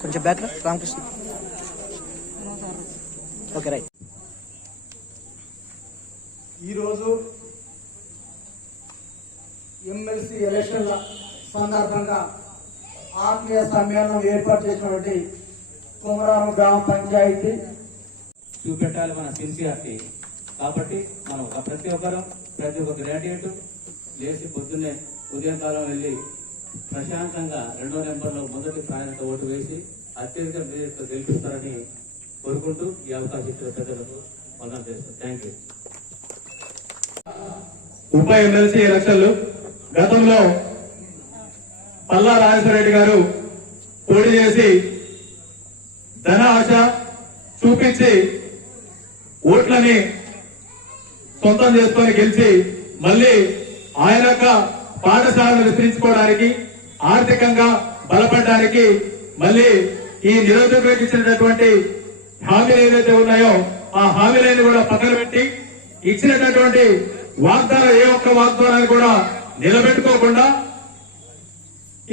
కొంచెం back Ramakrishna. Okay right. MLC ఎమ్మెల్సీ ఎలక్షన్ల సందర్భంగా ఆత్మీయ సమ్మేళనం ఏర్పాటు చేసినటువంటి కొమరారం గ్రామ పంచాయతీ చూపెట్టాలి మన సిన్సియారిటీ. కాబట్టి మనం ప్రతి ఒక్క గ్రాడ్యుయేట్ లేచి పొద్దున్నే ఉదయం కాలం వెళ్ళి ప్రశాంతంగా 2వ నెంబర్లో మొదటి ప్రాధాన్యత ఓటు వేసి అత్యధిక మెజారిటీతో గెలిపిస్తారని కోరుకుంటూ ఈ అవకాశం ఇచ్చిన ప్రజలకు వందనం చేస్తాను. Thank you. ఉప ఎమ్మెల్సీ ఎలక్షన్లు గతంలో పల్లా రాజేశ్వర రెడ్డి గారు పోటీ చేసి ధన ఆశ చూపించి ఓట్లని సొంతం చేసుకొని గెలిచి మళ్ళీ ఆయన యొక్క పాఠశాలను విస్తరించుకోవడానికి ఆర్థికంగా బలపడడానికి మళ్ళీ ఈ నిరుద్యోగులకు ఇచ్చినటువంటి హామీలు ఏదైతే ఉన్నాయో ఆ హామీలను కూడా పక్కన పెట్టి ఇచ్చినటువంటి వాగ్దానం ఏ ఒక్క వాగ్దానాన్ని కూడా నిలబెట్టుకోకుండా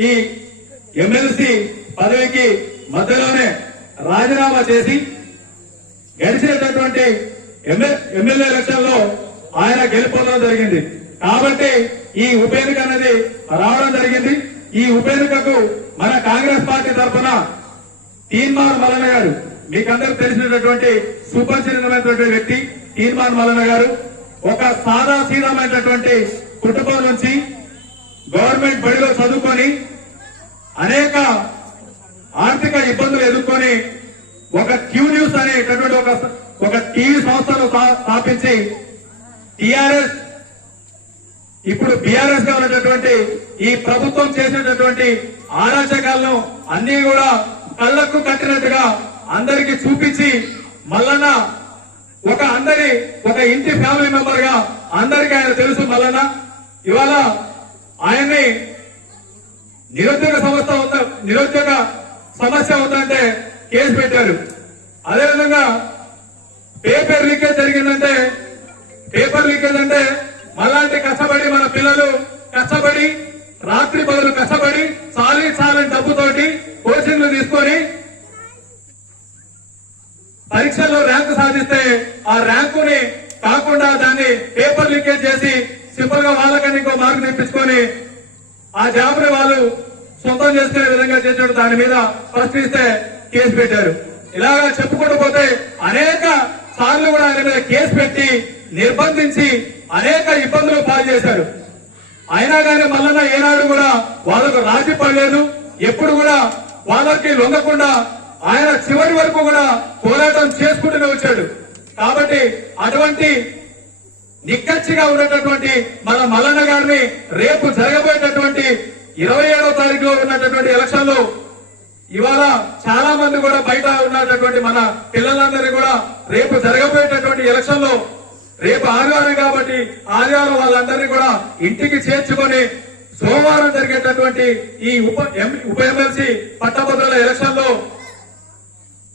ఈ ఎమ్మెల్సీ పదవికి మధ్యలోనే రాజీనామా చేసి గడిచినటువంటి ఎమ్మెల్యే ఎలక్షన్ లో ఆయన గెలుపొందడం జరిగింది. కాబట్టి ఈ ఉప ఎన్నిక అనేది రావడం జరిగింది. ఈ ఉప ఎన్నికకు మన కాంగ్రెస్ పార్టీ తరఫున తీన్మార్ మల్లన్న గారు, మీకందరూ తెలిసినటువంటి సుపరిచితమైనటువంటి వ్యక్తి తీన్మార్ మల్లన్న గారు, ఒక సాదా సీదమైనటువంటి కుటుంబం నుంచి గవర్నమెంట్ బడిలో చదువుకొని అనేక ఆర్థిక ఇబ్బందులు ఎదుర్కొని ఒక క్యూ న్యూస్ అనేటటువంటి ఒక టీవీ సంస్థను స్థాపించి టిఆర్ఎస్ ఇప్పుడు బీఆర్ఎస్ గా ఉన్నటువంటి ఈ ప్రభుత్వం చేసినటువంటి అరాచకాలను అన్ని కూడా కళ్లకు కట్టినట్టుగా అందరికి చూపించి మల్లన్న ఒక ఇంటి ఫ్యామిలీ మెంబర్ గా అందరికీ ఆయన తెలుసు. మల్లన్న ఇవాళ ఆయన్ని నిరుద్యోగ సమస్య ఉందంటే కేసు పెట్టారు. అదేవిధంగా పేపర్ లీకేజ్ జరిగిందంటే మళ్ళాంటి కష్టపడి మన పిల్లలు కష్టపడి రాత్రి పగలు కష్టపడి చాలని డబ్బుతోటి కోచింగ్లు తీసుకొని పరీక్షల్లో ర్యాంకు సాధిస్తే ఆ ర్యాంకుని కాకుండా దాన్ని పేపర్ లీకేజ్ చేసి సింపుల్ గా వాళ్ళకని ఇంకో మార్కు తెప్పించుకొని ఆ జాబ్ ని వాళ్ళు సొంతం చేసుకునే విధంగా చేసినట్టు దాని మీద ప్రశ్నిస్తే కేసు పెట్టారు. ఇలాగా చెప్పుకుంటూ పోతే అనేక సార్లు కూడా ఆయన మీద కేసు పెట్టి నిర్బంధించి అనేక ఇబ్బందులు పాలు చేశారు. అయినా కానీ మల్లన్న ఏనాడు కూడా వాళ్ళకు రాజీ పడలేదు. ఎప్పుడు కూడా వాళ్ళకి లొంగకుండా ఆయన చివరి వరకు కూడా పోరాటం చేసుకుంటూనే వచ్చాడు. కాబట్టి అటువంటి నిక్కచ్చిగా ఉన్నటువంటి మన మల్లన్న గారిని రేపు జరగబోయేటటువంటి 27వ తారీఖులో ఉన్నటువంటి ఎలక్షన్ లో ఇవాళ చాలా మంది కూడా బయట ఉన్నటువంటి మన పిల్లలందరినీ కూడా రేపు జరగబోయేటటువంటి ఎలక్షన్ లో రేపు ఆదివారం కాబట్టి ఆదివారం వాళ్ళందరినీ కూడా ఇంటికి చేర్చుకొని సోమవారం జరిగేటటువంటి ఈ ఉప ఎమ్మెల్సీ పట్టభద్రుల ఎలక్షన్ లో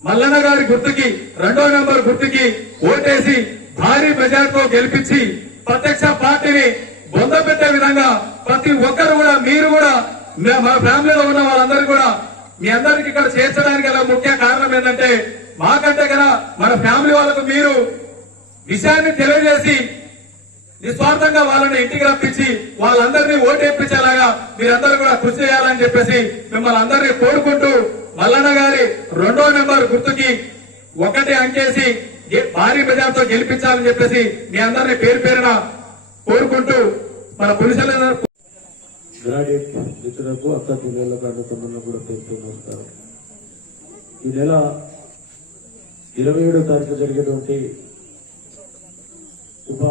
మల్లన్న గారి గుర్తుకి 2వ నెంబర్ గుర్తుకి ఓటేసి భారీ మెజార్టీతో గెలిపించి ప్రత్యక్ష పార్టీని బొందపెట్టే విధంగా ప్రతి ఒక్కరు కూడా మీరు కూడా మన ఫ్యామిలీలో ఉన్న వాళ్ళందరూ కూడా మీ అందరికి ఇక్కడ చేర్చడానికి గల ముఖ్య కారణం ఏంటంటే మాకంటే కదా మన ఫ్యామిలీ వాళ్ళకు మీరు విషయాన్ని తెలియజేసి నిస్వార్థంగా వాళ్ళని ఇంటికి రప్పించి వాళ్ళందరినీ ఓటేపించేలాగా మీరందరూ కూడా కృషి చేయాలని చెప్పేసి మిమ్మల్ని అందరినీ కోరుకుంటూ మల్లన్న గారి 2వ నెంబర్ గుర్తుకి 1 అంకేసి భారీ మెజార్టీతో గెలిపించాలని చెప్పేసి మీ అందరినీ పేరు పేరున కోరుకుంటూ మన పులిసెల గ్రాడ్యుయేట్ మిత్రులకు అక్క చెల్లెళ్లకు అన్నతమ్ములకు కూడా పేరుతో నమస్కారం. ఈ నెల 27వ తారీఖు జరిగేటువంటి ఉప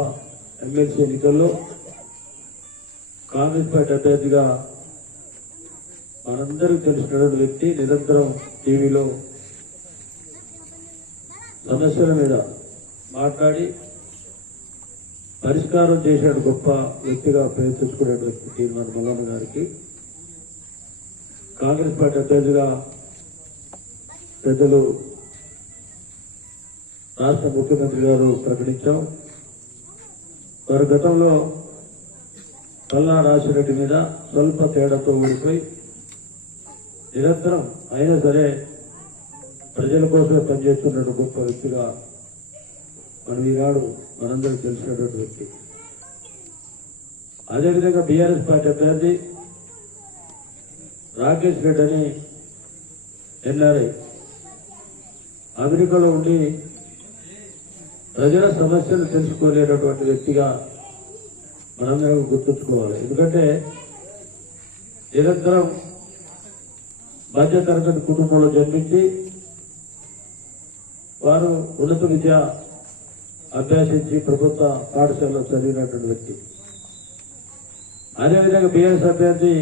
ఎమ్మెల్సీ ఎన్నికల్లో కాంగ్రెస్ పార్టీ అభ్యర్థిగా మనందరికీ తెలిసినటువంటి వ్యక్తి నిరంతరం టీవీలో సమస్యల మీద మాట్లాడి పరిష్కారం చేశాడు గొప్ప వ్యక్తిగా పేరు తెచ్చుకునే వ్యక్తి తీర్మాన్ మల్లన్న గారికి కాంగ్రెస్ పార్టీ అభ్యర్థిగా పెద్దలు రాష్ట్ర ముఖ్యమంత్రి గారు ప్రకటించాం. వారు గతంలో పల్లా రాజిరెడ్డి మీద స్వల్ప తేడాతో ఓడిపోయి నిరంతరం అయినా సరే ప్రజల కోసమే పనిచేస్తున్న గొప్ప వ్యక్తిగా మనం ఈనాడు మనందరికి తెలిసినటువంటి వ్యక్తి. అదేవిధంగా బీఆర్ఎస్ పార్టీ అభ్యర్థి రాకేష్ రెడ్డి అని ఎన్ఆర్ఐ అమెరికాలో ఉండి ప్రజల సమస్యలు తెలుసుకోలేనటువంటి వ్యక్తిగా మనందరం గుర్తుంచుకోవాలి. ఎందుకంటే నిరంతరం మధ్యతరగతి కుటుంబంలో జన్మించి వారు ఉన్నత విద్య అభ్యసించి ప్రభుత్వ పాఠశాలలో చదివినటువంటి వ్యక్తి. అదేవిధంగా బీఆర్ఎస్ అభ్యర్థి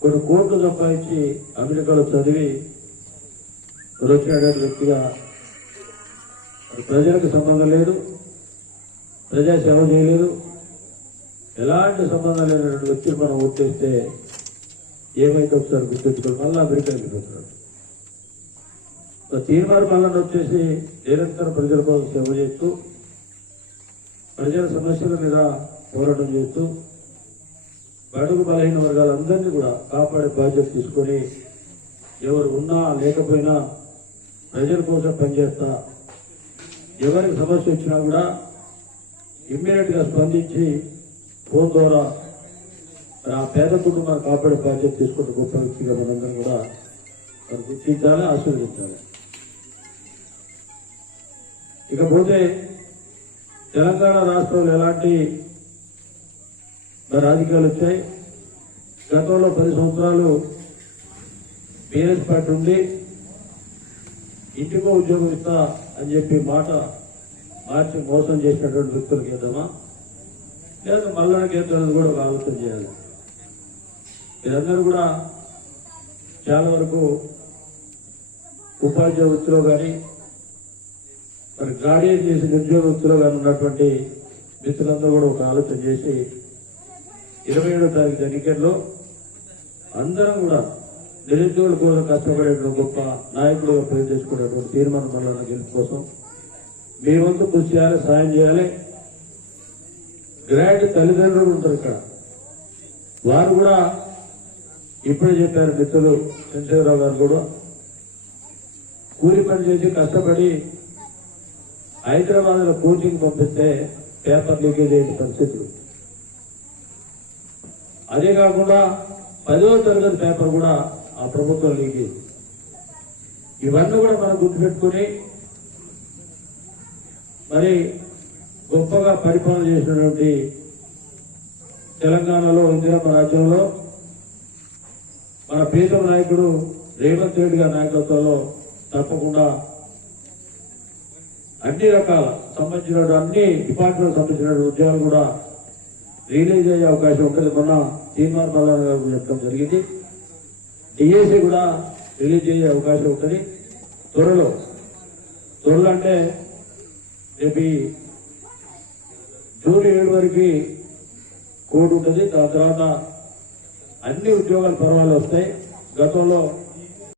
కొన్ని కోట్లు సంపాదించి అమెరికాలో చదివి వచ్చినటువంటి వ్యక్తిగా ప్రజలకు సంబంధం లేదు, ప్రజాసేవ చేయలేదు, ఎలాంటి సంబంధం లేనటువంటి వ్యక్తులు మనం ఓటేస్తే ఏమైతే ఒకసారి గుర్తుంచుకోవాలి. మళ్ళీ అమెరికా వెళ్ళిపోతున్నాడు. తీర్మానం మళ్ళీ వచ్చేసి నిరంతరం ప్రజల కోసం సేవ చేస్తూ ప్రజల సమస్యల మీద పోరాటం చేస్తూ బడుగు బలహీన వర్గాలందరినీ కూడా కాపాడే బాధ్యత తీసుకొని ఎవరు ఉన్నా లేకపోయినా ప్రజల కోసం పనిచేస్తా, ఎవరికి సమస్య వచ్చినా కూడా ఇమ్మీడియట్ గా స్పందించి ఫోన్ ద్వారా ఆ పేద కుటుంబాన్ని కాపాడే బాధ్యత తీసుకున్న గొప్ప వ్యక్తిగా మనందరం కూడా మనం గుర్తించాలి, ఆశీర్వదించాలి. ఇకపోతే తెలంగాణ రాష్ట్రంలో ఎలాంటి రాజకీయాలు వచ్చాయి. గతంలో 10 సంవత్సరాలు బీఆర్ఎస్ పార్టీ ఉండి ఇంటికో ఉద్యోగం ఇస్తా అని చెప్పి మాట మార్చి మోసం చేసినటువంటి వ్యక్తులకు వేద్దామా, లేదా మల్లడానికి వేద్దామని కూడా ఒక ఆలోచన చేయాలి. మీరందరూ కూడా చాలా వరకు ఉపాధ్యాయ వృత్తిలో కానీ మరి గార్డియన్ చేసి నిరుద్యోగ వృత్తిలో కానీ ఉన్నటువంటి మిత్రులందరూ కూడా ఒక ఆలోచన చేసి 27వ తారీఖు ఎన్నికల్లో అందరం కూడా నిరుద్యోగుల కోసం కష్టపడేటువంటి గొప్ప నాయకులుగా పేరు చేసుకునేటువంటి తీర్మానం మల్లన్న గెలుపు కోసం మీ వంతు కృషి చేయాలి, సాయం చేయాలి. గ్రాండ్ తల్లిదండ్రులు ఉంటారు ఇక్కడ, వారు కూడా ఇప్పుడే చెప్పారు మిత్రులు చంద్రశేఖరరావు గారు కూడా కూలి పని చేసి కష్టపడి హైదరాబాద్ లో కోచింగ్ పంపిస్తే పేపర్ లీకేజ్ అయ్యే పరిస్థితులు. అదే కాకుండా 10వ తరగతి పేపర్ కూడా ఆ ప్రభుత్వం లీకేజ్. ఇవన్నీ కూడా మనం గుర్తుపెట్టుకుని మరి గొప్పగా పరిపాలన చేసినటువంటి తెలంగాణలో ఇందిరమ్మ రాజ్యంలో మన ప్రీతం నాయకుడు రేవంత్ రెడ్డి గారి నాయకత్వంలో తప్పకుండా అన్ని రకాల సంబంధించిన అన్ని డిపార్ట్మెంట్ సంబంధించిన ఉద్యోగాలు కూడా రిలీజ్ అయ్యే అవకాశం ఉంటుంది. మొన్న తీర్మానం మల్లన్న గారు చెప్పడం జరిగింది. డిఎస్సి కూడా రిలీజ్ అయ్యే అవకాశం ఉంటుంది త్వరలో అంటే రేపు జూన్ 7 వరకు కోడ్ ఉంటుంది. దాని తర్వాత అన్ని ఉద్యోగాలు పర్వాలు వస్తాయి. గతంలో